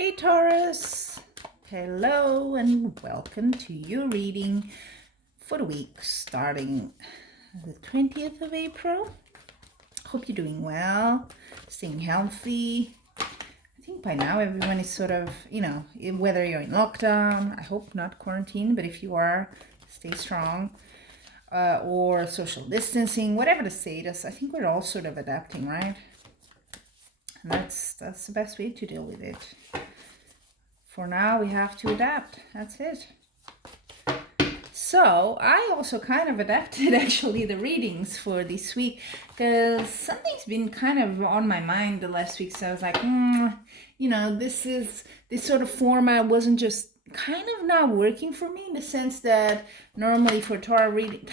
Hey Taurus, hello and welcome to your reading for the week starting the 20th of April. Hope you're doing well, staying healthy. I think by now everyone is sort of, whether you're in lockdown, I hope not quarantine, but if you are, stay strong, or social distancing, whatever the status, I think we're all sort of adapting, right? And that's the best way to deal with it. For now, we have to adapt. That's it. So I also kind of adapted actually the readings for this week because something's been kind of on my mind the last week. So I was like, this sort of format wasn't just kind of not working for me in the sense that normally for tarot reading,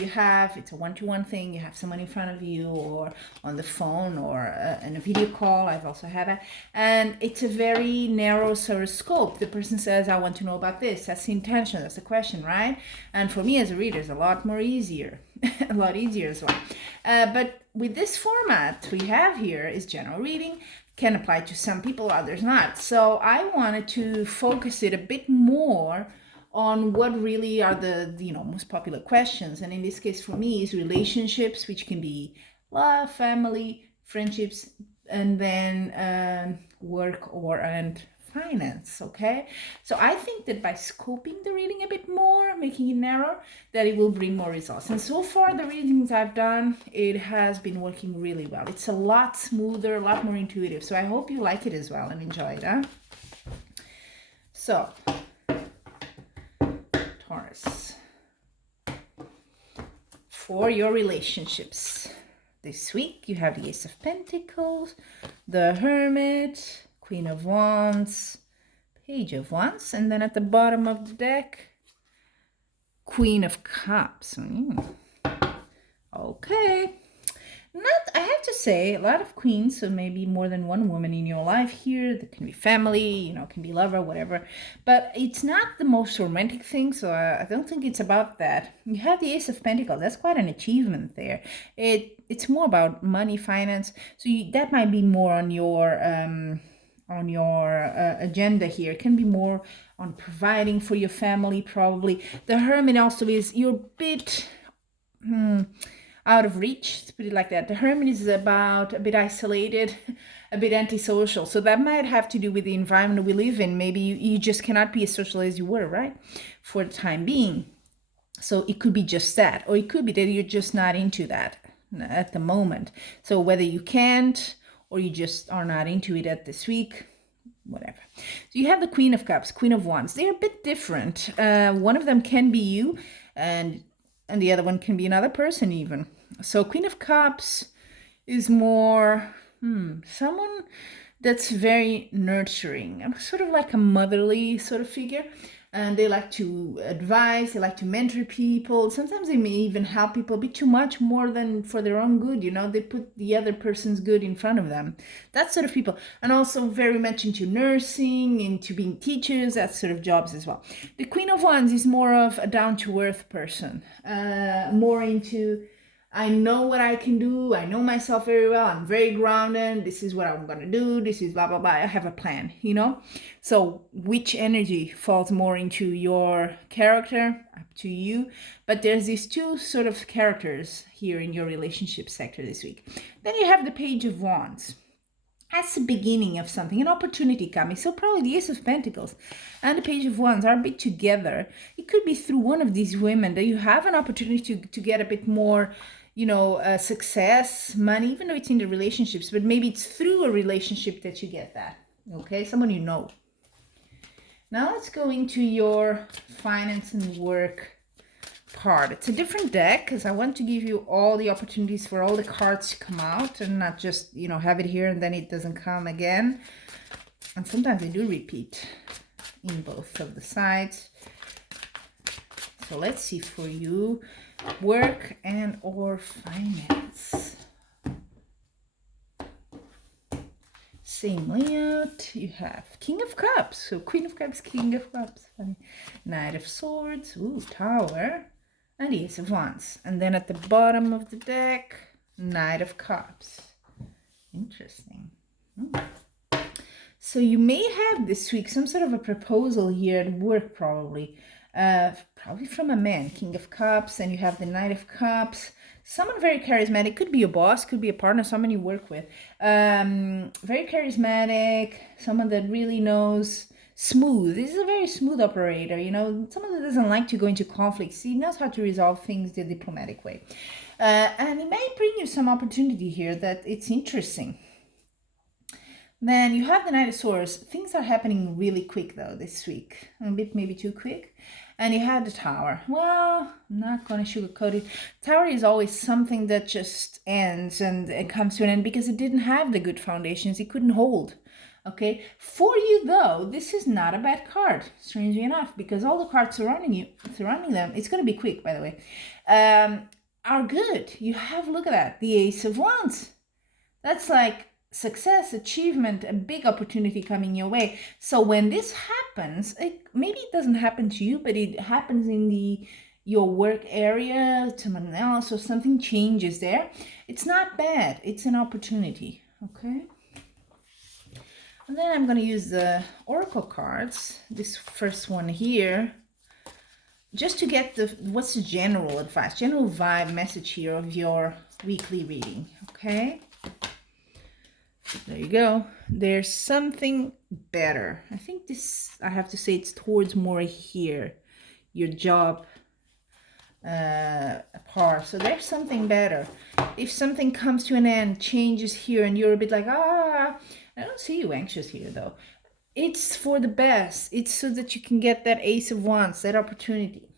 you have, it's a one-to-one thing, you have someone in front of you or on the phone or in a video call. I've also had that, and it's a very narrow sort of scope. The person says, I want to know about this. That's the intention, that's the question, right? And for me as a reader, it's a lot more easier a lot easier as well. But with this format we have here is general reading, can apply to some people, others not. So I wanted to focus it a bit more on what really are the most popular questions. And in this case for me is relationships, which can be love, family, friendships, and then work and finance. Okay, so I think that by scoping the reading a bit more, making it narrow, that it will bring more results. And so far the readings I've done, it has been working really well. It's a lot smoother, a lot more intuitive. So I hope you like it as well and enjoy it, huh? So Taurus, for your relationships this week, you have the Ace of Pentacles, the Hermit, Queen of Wands, Page of Wands, and then at the bottom of the deck, Queen of Cups. Okay. I have to say, a lot of queens, so maybe more than one woman in your life here. That can be family, can be lover, whatever. But it's not the most romantic thing, so I don't think it's about that. You have the Ace of Pentacles. That's quite an achievement there. It's more about money, finance. So that might be more on your agenda here. It can be more on providing for your family, probably. The Hermit also is, you're a bit out of reach, let's put it like that. The Hermit is about a bit isolated, a bit antisocial. So that might have to do with the environment we live in. Maybe you just cannot be as social as you were, right? For the time being. So it could be just that, or it could be that you're just not into that at the moment. So whether you can't, or you just are not into it at this week, whatever. So you have the Queen of Cups, Queen of Wands. They're a bit different. One of them can be you, and the other one can be another person even. So Queen of Cups is more someone that's very nurturing, sort of like a motherly sort of figure. And they like to advise, they like to mentor people. Sometimes they may even help people a bit too much, more than for their own good. They put the other person's good in front of them. That sort of people. And also very much into nursing, into being teachers, that sort of jobs as well. The Queen of Wands is more of a down-to-earth person, more into, I know what I can do. I know myself very well. I'm very grounded. This is what I'm going to do. This is blah, blah, blah. I have a plan, So which energy falls more into your character? Up to you. But there's these two sort of characters here in your relationship sector this week. Then you have the Page of Wands. That's the beginning of something, an opportunity coming. So probably the Ace of Pentacles and the Page of Wands are a bit together. It could be through one of these women that you have an opportunity to get a bit more, success, money, even though it's in the relationships, but maybe it's through a relationship that you get that. Okay, someone you know. Now let's go into your finance and work part. It's a different deck because I want to give you all the opportunities for all the cards to come out and not just, have it here and then it doesn't come again. And sometimes they do repeat in both of the sides. So let's see for you, work and or finance. Same layout. You have King of Cups. So Queen of Cups, King of Cups. Knight of Swords. Ooh, Tower. And the Ace of Wands. And then at the bottom of the deck, Knight of Cups. Interesting. So you may have this week some sort of a proposal here at work, probably. Probably from a man, King of Cups, and you have the Knight of Cups. Someone very charismatic, could be a boss, could be a partner, someone you work with. Very charismatic, someone that really knows smooth. This is a very smooth operator, you know, someone that doesn't like to go into conflicts. He knows how to resolve things the diplomatic way. And it may bring you some opportunity here that it's interesting. Then you have the Knight of Swords. Things are happening really quick though this week. A bit maybe too quick. And you had the Tower. Well, I'm not going to sugarcoat it. Tower is always something that just ends and it comes to an end because it didn't have the good foundations. It couldn't hold. Okay. For you though, this is not a bad card, strangely enough, because all the cards surrounding them, it's going to be quick, by the way, are good. You have, look at that, the Ace of Wands. That's like success, achievement, a big opportunity coming your way. So when this happens, maybe it doesn't happen to you, but it happens in your work area, someone else, or something changes there. It's not bad. It's an opportunity. Okay. And then I'm going to use the Oracle cards. This first one here, just to get what's the general advice, general vibe message here of your weekly reading. Okay. There you go. There's something better. I think this, I have to say, it's towards more here, your job part. So there's something better. If something comes to an end, changes here, and you're a bit like, I don't see you anxious here though. It's for the best. It's so that you can get that Ace of Wands, that opportunity.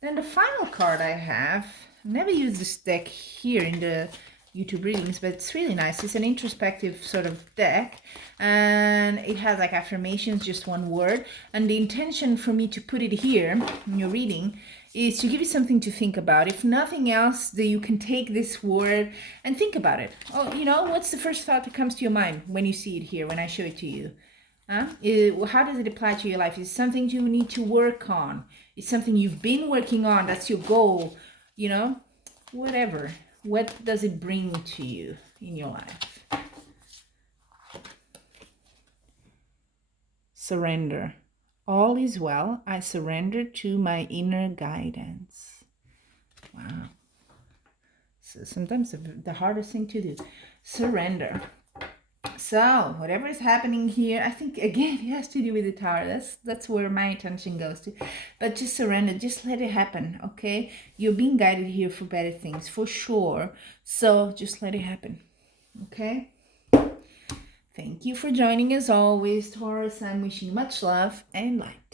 Then the final card I have, I've never used this deck here in the YouTube readings, but it's really nice. It's an introspective sort of deck, and it has like affirmations, just one word. And the intention for me to put it here in your reading is to give you something to think about. If nothing else, that you can take this word and think about it. Oh, you know, what's the first thought that comes to your mind when you see it here, when I show it to you? How does it apply to your life? Is it something you need to work on? Is something you've been working on? That's your goal, you know, whatever. What does it bring to you in your life? Surrender. All is well. I surrender to my inner guidance. Wow. So sometimes the hardest thing to do. Surrender. So whatever is happening here, I think again it has to do with the Tower. That's where my attention goes to. But just surrender, just let it happen, okay? You're being guided here for better things, for sure. So just let it happen, okay? Thank you for joining as always, Taurus. I'm wishing you much love and light.